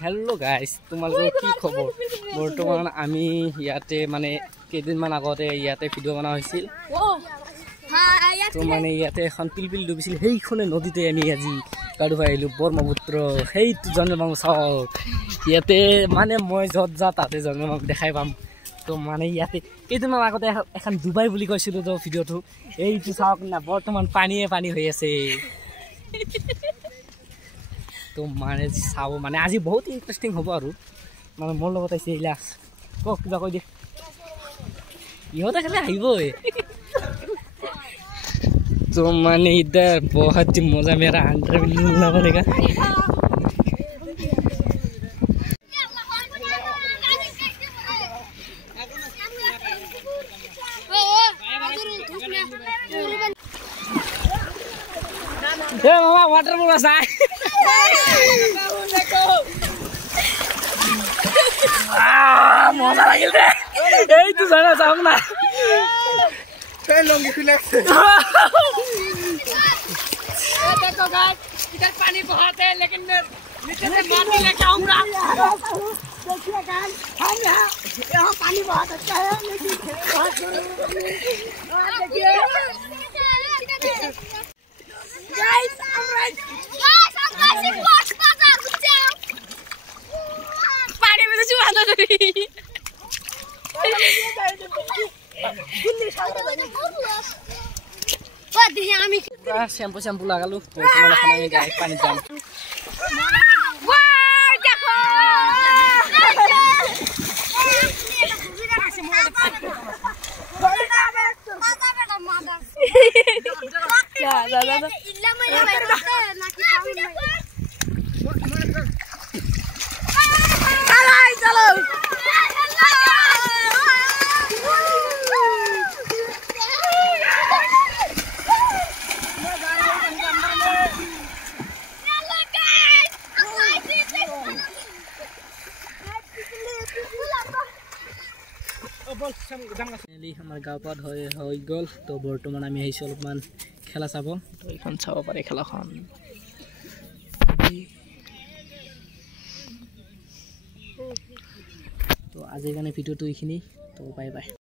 Hello guys তোমালোকৰ কি খবৰ বৰ্তমান আমি ইয়াতে মানে কেইদিনমান আগতে ইয়াতে ভিডিও বনা হৈছিল তো মানে ইয়াতে এখন পিলপিল ডুবিছিল সেইখনে নদীতে আমি আজি গাড়ু পাইলো ব্ৰহ্মপুত্ৰ সেইটো জন্মমাম চাওক ইয়াতে মানে মই যত যা তাতে জন্মমাম দেখাই পাম তো মানে ইয়াতে কেইদিনমান আগতে এখন ডুবাই বুলি কৈছিল তো ভিডিওটো এইটো চাওক না বৰ্তমান পানী হৈ আছে तो माने चाव माने आज बहुत इंटरेस्टिंग हम और मैं मोर लगे इला क्या कह दे इहते खाली तो माने इधर बहुत ही मजा मेरा अंडर मिलना पड़ेगा मामा वाटर बोला साय मजा লাগিল রে এই তো জানা যাও না এই লঙ্গি খুলে देखो गाइस इधर पानी बहुत है लेकिन नीचे से माटी लेके आऊंगा देखिए गाइस हम यहाँ पानी बहुत अच्छा है लेकिन बहुत देखिए गाइस I'm right पानी में तो चुहाना नहीं शैम्पू लगा लू तो तुम्हारा खाना में जाए पानी जाम हमारे गाँव पर हो गल तो बर्तमान आम अलपमान खेला चाब तो ये चाब पे खेल तो आज भिडिओ तो ये तो बाय बाय।